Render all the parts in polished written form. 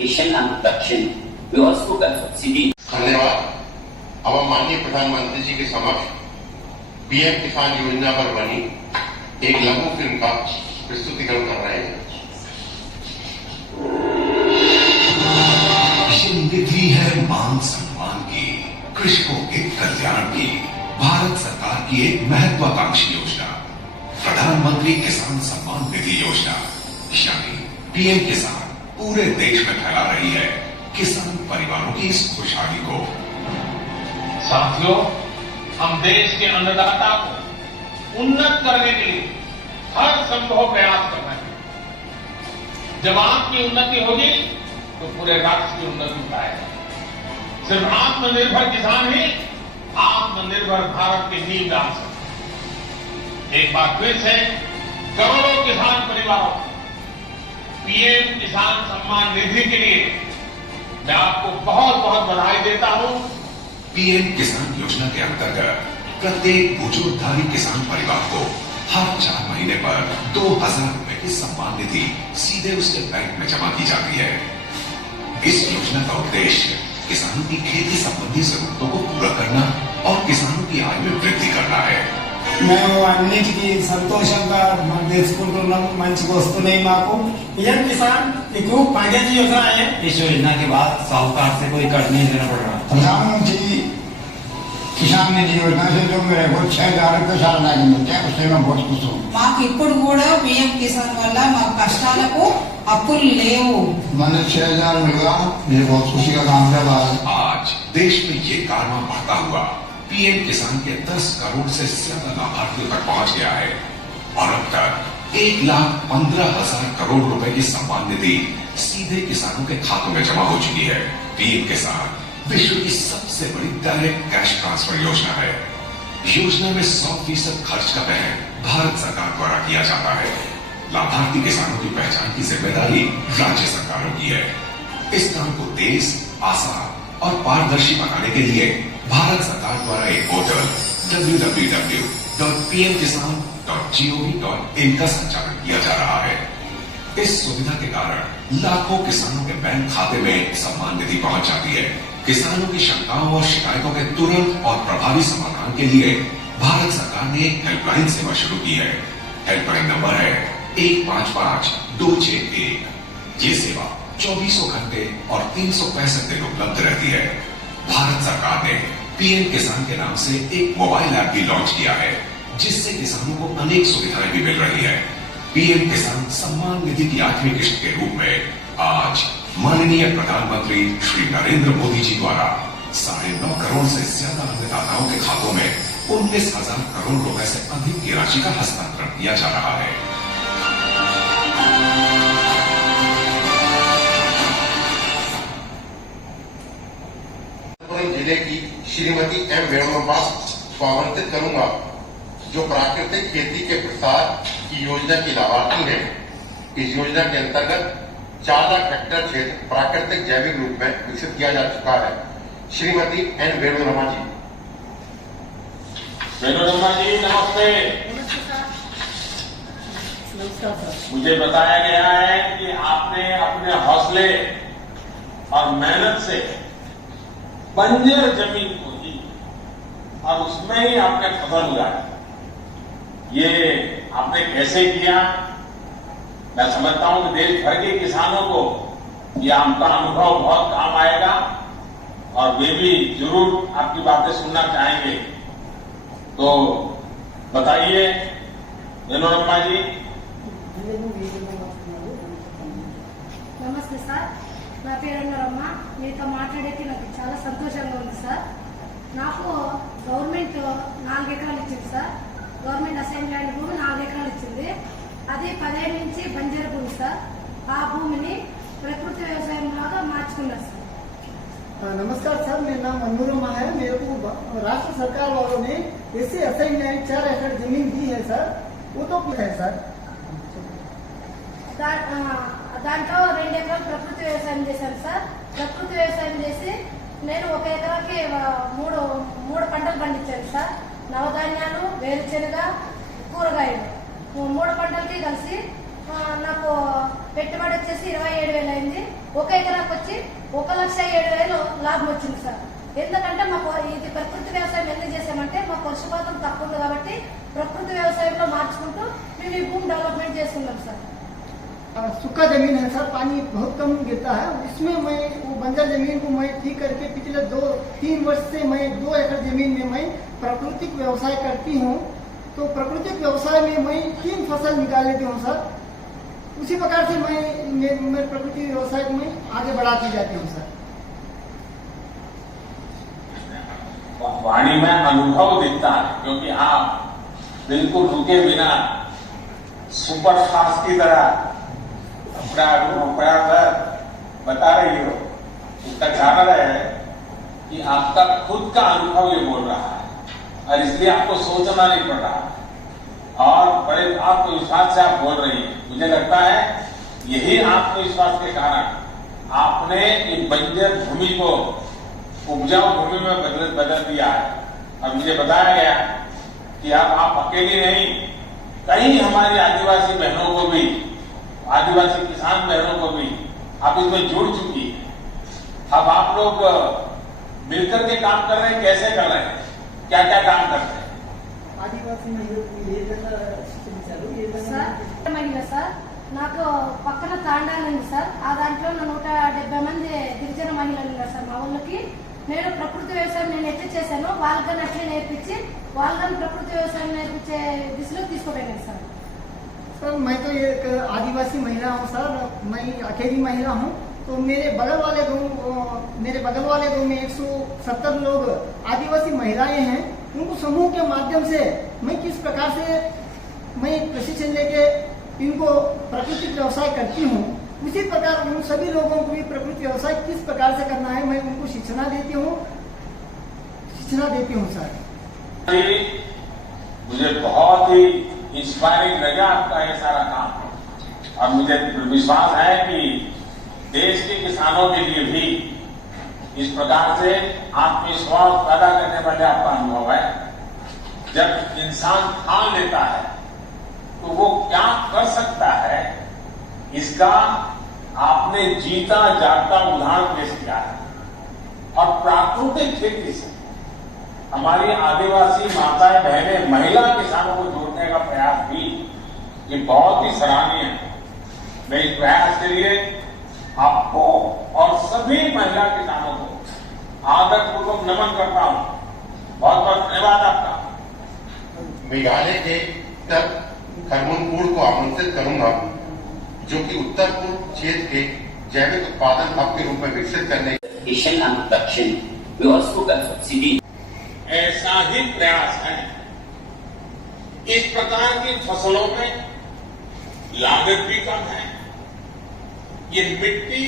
Education and production. We also got subsidy. धन्यवाद। अब हम माननीय प्रधानमंत्री जी के समक्ष पीएम किसान योजना पर बनी एक लघु फिल्म का प्रस्तुतिकरण कर रहे हैं। ये निधि है मान सम्मान की, कृषकों के कल्याण की, भारत सरकार की एक महत्वाकांक्षी योजना, प्रधानमंत्री किसान सम्मान निधि योजना यानी पीएम किसान पूरे देश में फैला रही है किसान परिवारों की इस खुशहाली को। साथियों, हम देश के अन्नदाता को उन्नत करने के लिए हर संभव प्रयास कर रहे हैं। जब आपकी उन्नति होगी तो पूरे राष्ट्र की उन्नति पाएगा। सिर्फ आत्मनिर्भर किसान ही आत्मनिर्भर भारत की नींव डाल सकते। एक बार फिर से करोड़ों किसान परिवारों पीएम किसान सम्मान निधि के लिए मैं आपको बहुत बहुत बधाई देता हूं। पीएम किसान योजना के अंतर्गत प्रत्येक बुजुर्गधारी किसान परिवार को हर 4 महीने पर 2000 रुपए की सम्मान निधि सीधे उसके बैंक में जमा की जाती है। इस योजना का उद्देश्य किसानों की खेती संबंधी जरूरतों को पूरा करना और किसानों की आय में वृद्धि करना है। మేము అన్నిటికీ సంతోషంగా తెలుసుకుంటున్నాము। మంచిగా వస్తున్నాయి మాకు। पीएम किसान एक फायदे की योजना है। इस योजना के बाद साहूकार से कोई कर्ज नहीं देना पड़ रहा। प्रधानमंत्री किसान निधि योजना से जो मेरे को 6000 रुपये सालाना मिलते हैं, उससे मैं बहुत खुश हूँ। మాకు ఇప్పుడు కూడా पीएम किसान వల్ల మా కష్టాలకు అప్పులు లేవు। मैंने 6000 मिला, मुझे बहुत खुशी का काम है। आज देश में ये कारवां बढ़ता हुआ पीएम किसान के 10 करोड़ से ज्यादा लाभार्थियों तक पहुंच गया है और अब तक 1,15,000 करोड़ रुपए की सम्मान निधि सीधे किसानों के खातों में जमा हो चुकी है। पीएम किसान विश्व की सबसे बड़ी डायरेक्ट कैश ट्रांसफर योजना है। योजना में 100% खर्च का वहन भारत सरकार द्वारा किया जाता है। लाभार्थी किसानों की पहचान की जिम्मेदारी राज्य सरकारों की है। इस काम को तेज, आसान और पारदर्शी बनाने के लिए भारत सरकार द्वारा एक पोर्टल www.pmkisan.gov.in का संचालन किया जा रहा है। इस सुविधा के कारण लाखों किसानों के बैंक खाते में सम्मान निधि पहुंच जाती है। किसानों की शंकाओं और शिकायतों के तुरंत और प्रभावी समाधान के लिए भारत सरकार ने एक हेल्पलाइन सेवा शुरू की है। हेल्पलाइन नंबर है 155-261। ये सेवा 24 घंटे और 365 दिन उपलब्ध रहती है। भारत सरकार ने पीएम किसान के नाम से एक मोबाइल ऐप भी लॉन्च किया है, जिससे किसानों को अनेक सुविधाएं भी मिल रही है। पीएम किसान सम्मान निधि की 8वीं किश्त के रूप में आज माननीय प्रधानमंत्री श्री नरेंद्र मोदी जी द्वारा 9.5 करोड़ से ज्यादा अन्नदाताओं के खातों में 19,000 करोड़ रुपए से अधिक की राशि का हस्तांतरण किया जा रहा है। जिले की श्रीमती एम वेणुगोपाल को आमंत्रित करूंगा, जो प्राकृतिक खेती के प्रसार की योजना की लाभार्थी है। इस योजना के अंतर्गत 4 लाख हेक्टेयर क्षेत्र प्राकृतिक जैविक रूप में विकसित किया जा चुका है। श्रीमती एन वेणुरमा जी। वेणुरमा जी नमस्ते। मुझे बताया गया है कि आपने अपने हौसले और मेहनत से बंजर जमीन को दी और उसमें ही आपने फसल उगाया। ये आपने कैसे किया? मैं समझता हूं कि देश भर के किसानों को ये आपका अनुभव बहुत काम आएगा और वे भी जरूर आपकी बातें सुनना चाहेंगे। तो बताइए वेणुरम्मा जी। నమస్తే సార్, నా పేరు అన్నరమ్మ। మీతో మాట్లాడేకి నాకు చాలా సంతోషంగా ఉంది సార్। నాకు గవర్నమెంట్ 4 ఎకరాలు ఇచ్చింది సార్। గవర్నమెంట్ అసైన్ ల్యాండ్ భూమి 4 ఎకరాలు ఇచ్చింది। అది 15 నుంచి బంజరు భూమి సార్। ఆ భూమిని ప్రకృతి వ్యవసాయం లాగా మార్చుకున్నారు సార్। नमस्कार सर, मेरा नाम मनोरमा है। मेरे को राष्ट्र सरकार वालों ने ऐसे असाइन लैंड 4 एकड़ जमीन दी है सर, वो तो क्या है सर? దాంట్లో 2 ఎకరాలు ప్రకృతి వ్యవసాయం చేశాను సార్। ప్రకృతి వ్యవసాయం చేసి నేను 1 ఎకరాకి 3 పంటలు పండించాను సార్। నవధాన్యాలు, వేరుశెనగ, కూరగాయలు 3 పంటలకి కలిసి నాకు పెట్టుబడి వచ్చేసి 27,000 అయింది। ఒక ఎకరాకు వచ్చి 1,07,000 లాభం వచ్చింది సార్. ఎందుకంటే మాకు ఇది ప్రకృతి వ్యవసాయం ఎందుకు చేసామంటే మాకు వర్షపాతం తక్కువ ఉంది కాబట్టి ప్రకృతి వ్యవసాయంలో మార్చుకుంటూ మేము ఈ భూమి డెవలప్మెంట్ చేసుకున్నాం సార్. सूखा जमीन है सर, पानी बहुत कम गिरता है, इसमें मैं वो बंजर जमीन को मैं ठीक करके पिछले 2-3 वर्ष से मैं 2 एकड़ जमीन में मैं प्राकृतिक व्यवसाय करती हूँ. तो प्राकृतिक व्यवसाय में मैं 3 फसल निकाल लेती हूँ सर. उसी प्रकार से मैं प्राकृतिक व्यवसाय को मैं आगे बढ़ाती जाती हूँ सर. वाणी में अनुभव दिखता है, क्योंकि आप बिल्कुल रुके बिना सुपर फास्ट की तरह अपना अनुभव बता रही हो. उसका कारण है कि आपका खुद का अनुभव ये बोल रहा है और इसलिए आपको सोचना नहीं पड़ रहा और बड़े आत्मविश्वास से आप बोल रही हैं. मुझे लगता है यही आत्मविश्वास के कारण आपने इस बंजर भूमि को उपजाऊ भूमि में बदल दिया है. और मुझे बताया गया कि अब आप अकेली नहीं, कई हमारी आदिवासी बहनों को भी, आदिवासी किसान बहनों को भी आप इसमें जुड़ चुकी है. अब आप लोग मिलकर के काम कर रहे हैं, कैसे कर रहे हैं, क्या क्या काम कर रहे हैं? आदिवासी महिला మహిళ సార్, నాకు పక్కన తాండాలు ఉంది సార్. ఆ దాంట్లో 170 మంది గిరిజన మహిళలు ఉన్నారు సార్. మా ఊళ్ళకి నేను ప్రకృతి వ్యవసాయం నేను ఎట్లా చేశానో వాళ్ళకన్నా అట్లే నేర్పించి వాళ్ళని ప్రకృతి వ్యవసాయం నేర్పించే దిశలో తీసుకుపోయాను సార్. सर मैं तो एक आदिवासी महिला हूँ सर, मैं अकेली महिला हूँ. तो मेरे बगल वाले गाँव में 170 लोग आदिवासी महिलाएं हैं. उनको समूह के माध्यम से मैं किस प्रकार से मैं प्रशिक्षण लेके इनको प्राकृतिक व्यवसाय करती हूँ, उसी प्रकार उन सभी लोगों को भी प्रकृति व्यवसाय किस प्रकार से करना है मैं उनको शिक्षा देती हूँ सर. मुझे बहुत ही इंस्पायरिंग लगा आपका ये सारा काम और मुझे विश्वास है कि देश के किसानों के लिए भी इस प्रकार से आत्मविश्वास पैदा करने वाले आपका अनुभव है. जब इंसान ठान लेता है तो वो क्या कर सकता है, इसका आपने जीता जागता उदाहरण पेश किया है. और प्राकृतिक खेती से हमारी आदिवासी माताएं बहनें महिला किसानों को जोड़ने का प्रयास भी ये बहुत ही सराहनीय है. मैं इस प्रयास के लिए आपको और सभी महिला किसानों को आदरपूर्वक नमन करता हूं. बहुत बहुत धन्यवाद आपका. मेघालय के तक खरमुनपुर को आमंत्रित करूंगा, जो कि उत्तर पूर्व क्षेत्र के जैविक उत्पादन हब के रूप में विकसित करने एशियन एंड दक्षिण वस्तु का सब्सिडी ऐसा ही प्रयास है. इस प्रकार की फसलों में लागत भी कम है, ये मिट्टी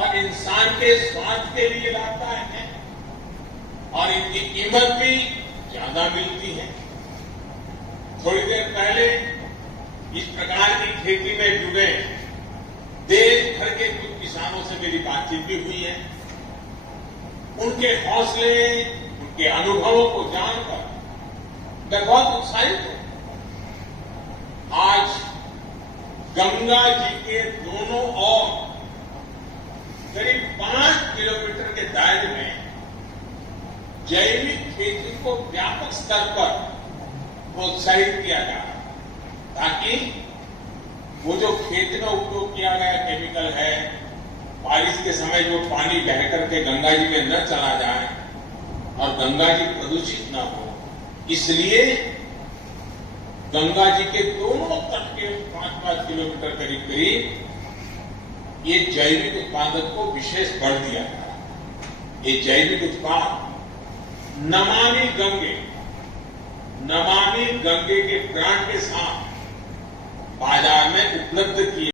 और इंसान के स्वास्थ्य के लिए लाभदायक है और इनकी कीमत भी ज्यादा मिलती है. थोड़ी देर पहले इस प्रकार की खेती में जुड़े देश भर के कुछ किसानों से मेरी बातचीत भी हुई है. उनके हौसले, उनके अनुभवों को जानकर मैं बहुत उत्साहित हूं. आज गंगा जी के दोनों ओर करीब 5 किलोमीटर के दायरे में जैविक खेती को व्यापक स्तर पर प्रोत्साहित किया जा रहा है, ताकि वो जो खेत में उपयोग किया गया केमिकल है, बारिश के समय जो पानी बह करके गंगा जी में न चला जाए और गंगा जी प्रदूषित न हो, इसलिए गंगा जी के दोनों तट के 5-5 किलोमीटर करीब ये जैविक उत्पादन को विशेष बढ़ दिया गया. ये जैविक उत्पाद नमामि गंगे के ब्रांड के साथ बाजार में उपलब्ध किए